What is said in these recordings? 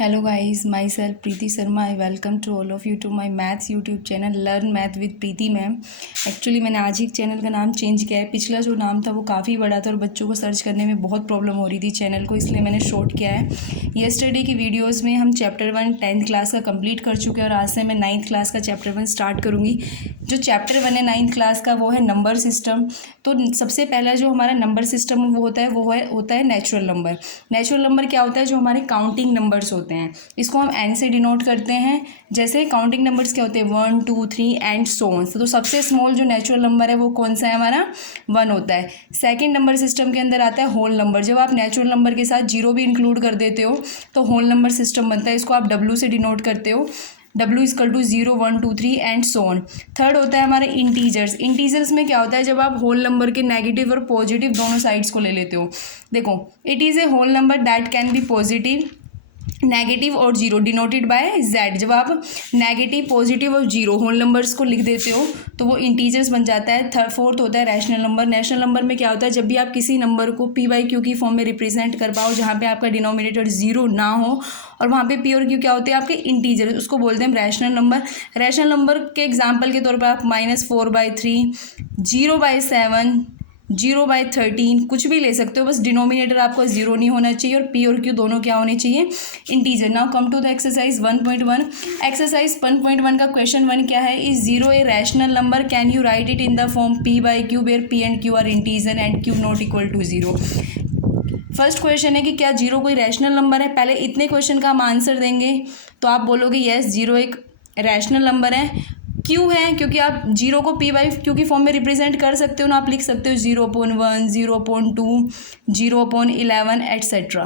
Hello guys, myself Preeti Sharma. I welcome to all of you to my maths YouTube channel Learn Math with Preeti ma'am. Actually मैंने आज ही channel का नाम change किया है. पिछला जो नाम था वो काफ़ी बड़ा था और बच्चों को सर्च करने में बहुत प्रॉब्लम हो रही थी चैनल को, इसलिए मैंने शॉर्ट किया है. येस्टरडे की वीडियोज़ में हम चैप्टर 1 10th क्लास का कंप्लीट कर चुके हैं और आज से मैं 9th क्लास का चैप्टर 1 स्टार्ट करूँगी. जो चैप्टर 1 है 9th क्लास का वो है नंबर सिस्टम. तो सबसे पहला जो हमारा नंबर सिस्टम वो होता है नेचुरल नंबर. नेचुरल नंबर क्या होता है? जो हमारे काउंटिंग नंबर्स होते हैं, इसको हम एन से डिनोट करते हैं. जैसे काउंटिंग नंबर्स क्या होते हैं 1 2 3 एंड सो ऑन. तो सबसे स्मॉल जो नेचुरल नंबर है वो कौन सा है? हमारा 1 होता है. सेकंड नंबर सिस्टम के अंदर आता है होल नंबर. जब आप नेचुरल नंबर के साथ जीरो भी इंक्लूड कर देते हो तो होल नंबर सिस्टम बनता है. इसको आप डब्ल्यू से डिनोट करते हो. W equal to 0 1 2 3 and so on. Third होता है हमारे इंटीजर्स. इंटीजर्स में क्या होता है? जब आप होल नंबर के नेगेटिव और पॉजिटिव दोनों साइड्स को ले लेते हो. देखो, it is a whole number that can be positive, negative और जीरो डिनोटेड बाय z. जब आप नेगेटिव, पॉजिटिव और जीरो होल नंबर्स को लिख देते हो तो वो इंटीजर्स बन जाता है. फोर्थ होता है रैशनल नंबर. रैशनल नंबर में क्या होता है? जब भी आप किसी नंबर को p बाई क्यू की फॉर्म में रिप्रेजेंट कर पाओ जहाँ पे आपका डिनोमिनेटर जीरो ना हो, और वहाँ पे p और q क्या होते हैं? आपके इंटीजर, उसको बोलते हैं रैशनल नंबर. रैशनल नंबर के एग्जाम्पल के तौर पर आप -4/3, 0/7, 0/13 कुछ भी ले सकते हो. बस डिनोमिनेटर आपका जीरो नहीं होना चाहिए और p और q दोनों क्या होने चाहिए? Integer. Now come to the exercise 1.1. Exercise 1.1 का क्वेश्चन 1 क्या है? Is zero a rational number? Can you write it in the form p by q where p and q are integer and q not equal to zero. First question है कि क्या zero कोई rational number है. पहले इतने question का हम answer देंगे तो आप बोलोगे येस जीरो एक रैशनल नंबर है. क्यों है? क्योंकि आप जीरो को p बाई क्यू की फॉर्म में रिप्रेजेंट कर सकते हो ना. आप लिख सकते हो 0/1, 0/2, 0/11 एट्सेट्रा.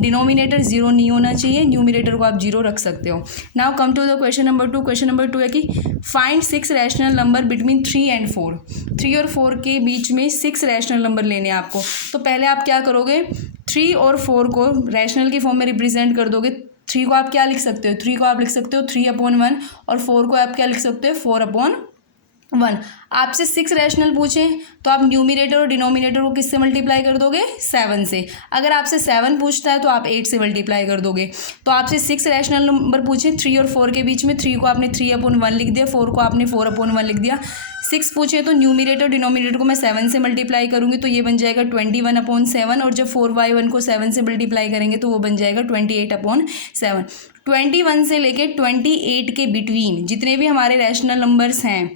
डिनोमिनेटर जीरो नहीं होना चाहिए, न्यूमिनेटर को आप जीरो रख सकते हो. Now come to the question number 2. Question number 2 है कि find 6 rational number between 3 and 4. 3 और 4 के बीच में 6 रैशनल नंबर लेने हैं आपको. तो पहले आप क्या करोगे? 3 और 4 को रैशनल की फॉर्म में रिप्रेजेंट कर दोगे. 3 को आप क्या लिख सकते हो? 3 को आप लिख सकते हो 3/1 और 4 को आप क्या लिख सकते हो? 4/1. आपसे 6 रैशनल पूछें तो आप न्यूमिनेटर और डिनोमिनेटर को किससे मल्टीप्लाई कर दोगे? 7 से. अगर आपसे 7 पूछता है तो आप 8 से मल्टीप्लाई कर दोगे. तो आपसे 6 रैशनल नंबर पूछे 3 और 4 के बीच में. 3 को आपने 3/1 लिख दिया, 4 को आपने 4/1 लिख दिया. 6 पूछे तो न्यूमिनेटर डिनोमिनेटर को मैं 7 से मल्टीप्लाई करूँगी तो ये बन जाएगा 21/7. और जब 4/1 को 7 से मल्टीप्लाई करेंगे तो वो बन जाएगा 28/7. 21 से लेके 28 के बिटवीन जितने भी हमारे रैशनल नंबर्स हैं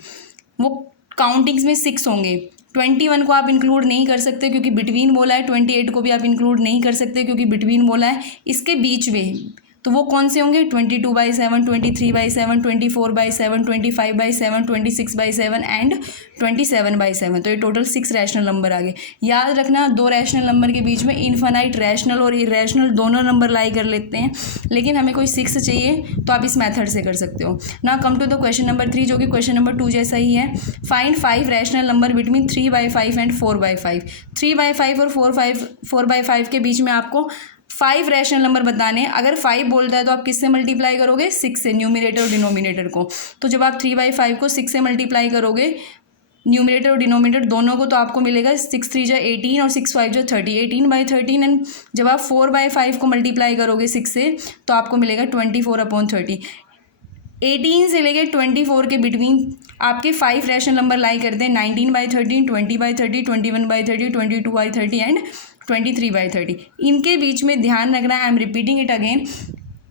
वो काउंटिंग्स में 6 होंगे. 21 को आप इंक्लूड नहीं कर सकते क्योंकि बिटवीन बोला है. 28 को भी आप इंक्लूड नहीं कर सकते क्योंकि बिटवीन बोला है. इसके बीच में तो वो कौन से होंगे? 22/7, 23/7, 24/7, 25/7, 26/7 एंड 27/7. तो ये टोटल 6 रैशनल नंबर आ गए. याद रखना, 2 रैशनल नंबर के बीच में इनफाइनाइट रैशनल और इरेशनल दोनों नंबर लाई कर लेते हैं, लेकिन हमें कोई 6 चाहिए तो आप इस मेथड से कर सकते हो. Now come to the question number 3 जो कि क्वेश्चन नंबर 2 जैसा ही है. Find 5 rational number between 3/5 and 4/5. 3/5 और 4/5 के बीच में आपको 5 रैशनल नंबर बताने. अगर 5 बोलता है तो आप किससे मल्टीप्लाई करोगे? 6 से, न्यूमिनेटर और डिनोमिनेटर को. तो जब आप 3/5 को 6 से मल्टीप्लाई करोगे न्यूमिनेटर और डिनोमिनेटर दोनों को, तो आपको मिलेगा 6 3 जा 18 और 6 5 जा 30, 18/13. एंड जब आप 4/5 को मल्टीप्लाई करोगे 6 से तो आपको मिलेगा 24/30. 18 से लेके 24 के बिटवीन आपके 5 रैशनल नंबर लाई करते हैं. 19/13, 20/30, 21/30, 22/30 एंड 23/30. इनके बीच में ध्यान रखना, I am repeating it again,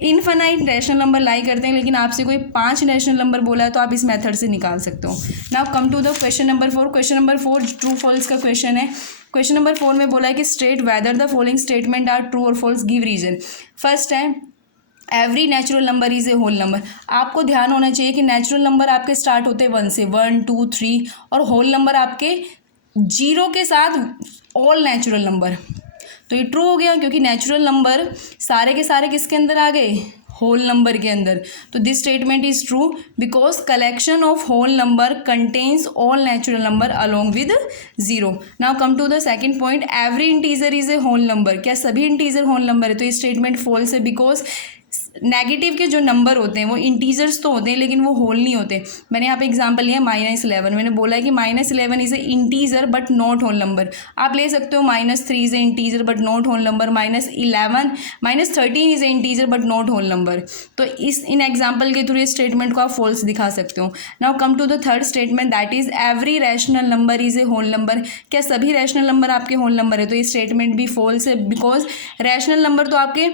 infinite rational number lie करते हैं, लेकिन आपसे कोई 5 रैशनल नंबर बोला है तो आप इस मेथड से निकाल सकते हो. Now come to the question number 4. Question number 4 true false का क्वेश्चन है. क्वेश्चन नंबर 4 में बोला है कि state whether the following statement are true और फॉल्स, गिव रीजन. फर्स्ट है every natural number is a whole number. आपको ध्यान होना चाहिए कि नेचुरल नंबर आपके स्टार्ट होते हैं 1 से, 1 2 3, और होल नंबर आपके 0 के साथ ऑल नेचुरल नंबर. तो ये ट्रू हो गया क्योंकि नेचुरल नंबर सारे के सारे किसके अंदर आ गए? होल नंबर के अंदर. तो this statement is true because collection of whole number contains all natural number along with 0. Now come to the second point, every integer is a whole number. क्या सभी इंटीजर होल नंबर है? तो ये statement false है because negative के जो number होते हैं वो इंटीजर्स तो होते हैं लेकिन वो होल नहीं होते। मैंने यहाँ पे एग्जांपल लिया -11, मैंने बोला है कि -11 is a integer but not whole number. आप ले सकते हो -3 is a integer but not whole number, -13 is a integer but not whole number. तो इन एग्जाम्पल के थ्रू इस स्टेटमेंट को आप फॉल्स दिखा सकते हो। Now come to the third statement, that is every rational number is a whole number. क्या सभी रैशनल नंबर आपके होल नंबर है? तो ये स्टेटमेंट भी फॉल्स है, बिकॉज रैशनल नंबर तो आपके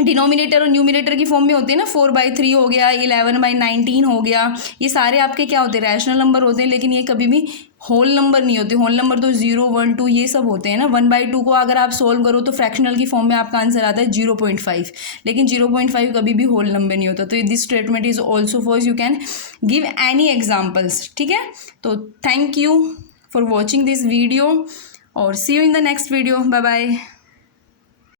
डिनोमिनेटर और न्यूमिनेटर की फॉर्म में होते हैं ना। 4/3 हो गया, 11/19 हो गया, ये सारे आपके क्या होते हैं? रैशनल नंबर होते हैं, लेकिन ये कभी भी होल नंबर नहीं होते। होल नंबर तो 0, 1, 2 ये सब होते हैं ना। 1/2 को अगर आप सोल्व करो तो फ्रैक्शनल की फॉर्म में आपका आंसर आता है 0.5, लेकिन 0.5 कभी भी होल नंबर नहीं होता। तो this statement is also false. You can give any examples, ठीक है। तो thank you for watching this video और see you in the next video. Bye bye.